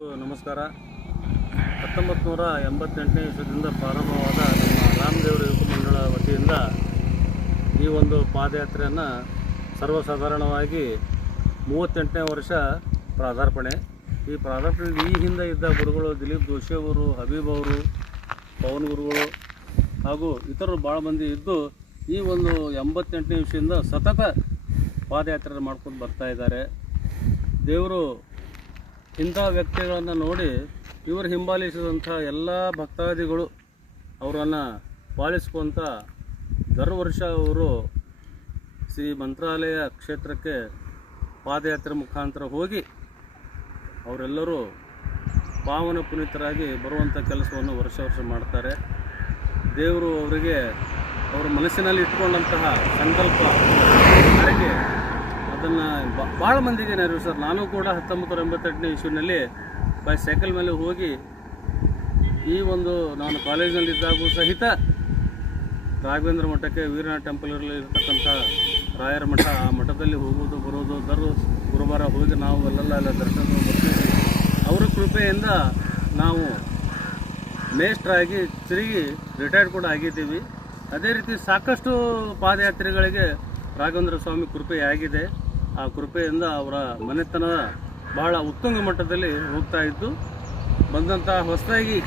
ನಮಸ್ಕಾರ. ಹತ್ತೊಂಬತ್ತು ನೂರ ಎಂಬತ್ತೆಂಟನೇ ಇಸದಿಂದ ಪ್ರಾರಂಭವಾದ ನಮ್ಮ ರಾಮದೇವರ ಯುವಕ ಮಂಡಳ ವತಿಯಿಂದ ಈ ಒಂದು ಪಾದಯಾತ್ರೆಯನ್ನು ಸರ್ವಸಾಧಾರಣವಾಗಿ ಮೂವತ್ತೆಂಟನೇ ವರ್ಷ ಪ್ರಾದಾರ್ಪಣೆ. ಈ ಪ್ರಾದಾರ್ಪಣೆ ಈ ಹಿಂದೆ ಇದ್ದ ಗುರುಗಳು ದಿಲೀಪ್ ಜೋಶಿ ಅವರು ಹಬೀಬ್ ಅವರು, ಪವನ್ ಗುರುಗಳು ಹಾಗೂ ಇತರರು ಭಾಳ ಮಂದಿ ಇದ್ದು ಈ ಒಂದು ಎಂಬತ್ತೆಂಟನೇ ವಿಷಯದಿಂದ ಸತತ ಪಾದಯಾತ್ರೆ ಮಾಡ್ಕೊಂಡು ಬರ್ತಾ ಇದ್ದಾರೆ. ದೇವರು ಇಂಥ ವ್ಯಕ್ತಿಗಳನ್ನು ನೋಡಿ ಇವರು ಹಿಂಬಾಲಿಸಿದಂಥ ಎಲ್ಲ ಭಕ್ತಾದಿಗಳು ಅವರನ್ನು ಪಾಲಿಸ್ಕೊಂತ ದರ್ ವರ್ಷ ಅವರು ಶ್ರೀ ಮಂತ್ರಾಲಯ ಕ್ಷೇತ್ರಕ್ಕೆ ಪಾದಯಾತ್ರೆ ಮುಖಾಂತರ ಹೋಗಿ ಅವರೆಲ್ಲರೂ ಪಾವನ ಪುನೀತರಾಗಿ ಬರುವಂಥ ಕೆಲಸವನ್ನು ವರ್ಷ ವರ್ಷ ಮಾಡ್ತಾರೆ. ದೇವರು ಅವರಿಗೆ ಅವರ ಮನಸ್ಸಿನಲ್ಲಿ ಇಟ್ಕೊಂಡಂತಹ ಸಂಕಲ್ಪ ಹಾಗೆ ಅದನ್ನು ಭಾಳ ಮಂದಿಗೆ ಸರ್. ನಾನು ಕೂಡ ಹತ್ತೊಂಬತ್ತು ನೂರ ಎಂಬತ್ತೆಂಟನೇ ಇಶ್ಯೂನಲ್ಲಿ ಬೈ ಸೈಕಲ್ ಮೇಲೆ ಹೋಗಿ ಈ ಒಂದು ನಾನು ಕಾಲೇಜಿನಲ್ಲಿದ್ದಾಗೂ ಸಹಿತ ರಾಘವೇಂದ್ರ ಮಠಕ್ಕೆ ವೀರನಾಥ ಟೆಂಪಲ್ ಇರತಕ್ಕಂಥ ರಾಯರ ಮಠ, ಆ ಮಠದಲ್ಲಿ ಹೋಗೋದು, ಬರೋದು ದರು ಗುರುವಾರ ಹೋಗಿ ನಾವು ಅಲ್ಲೆಲ್ಲ ಎಲ್ಲ ದರ್ಶನ ಬರ್ತೀವಿ ಅವರ ಕೃಪೆಯಿಂದ ನಾವು ಮೇಷ್ಟ್ರಾಗಿ ತಿರುಗಿ ರಿಟೈರ್ಡ್ ಕೂಡ ಆಗಿದ್ದೀವಿ. ಅದೇ ರೀತಿ ಸಾಕಷ್ಟು ಪಾದಯಾತ್ರೆಗಳಿಗೆ ರಾಘವೇಂದ್ರ ಸ್ವಾಮಿ ಕೃಪೆಯಾಗಿದೆ. ಆ ಕೃಪೆಯಿಂದ ಅವರ ಮನೆತನ ಬಹಳ ಉತ್ತುಂಗ ಮಟ್ಟದಲ್ಲಿ ಹೋಗ್ತಾ ಇದ್ದು ಬಂದಂತಹ ಹೊಸದಾಗಿ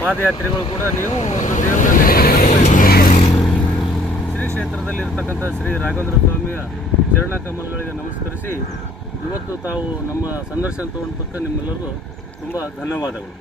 ಪಾದಯಾತ್ರೆಗಳು ಕೂಡ ನೀವು ಒಂದು ದೇವರ ಶ್ರೀ ಕ್ಷೇತ್ರದಲ್ಲಿ ಇರತಕ್ಕಂಥ ಶ್ರೀ ರಾಘವೇಂದ್ರ ಸ್ವಾಮಿಯ ಚರಣ ಕಮಲಗಳಿಗೆ ನಮಸ್ಕರಿಸಿ, ಇವತ್ತು ತಾವು ನಮ್ಮ ಸಂದರ್ಶನ ತಗೊಂಡ ನಿಮ್ಮೆಲ್ಲರಿಗೂ ತುಂಬ ಧನ್ಯವಾದಗಳು.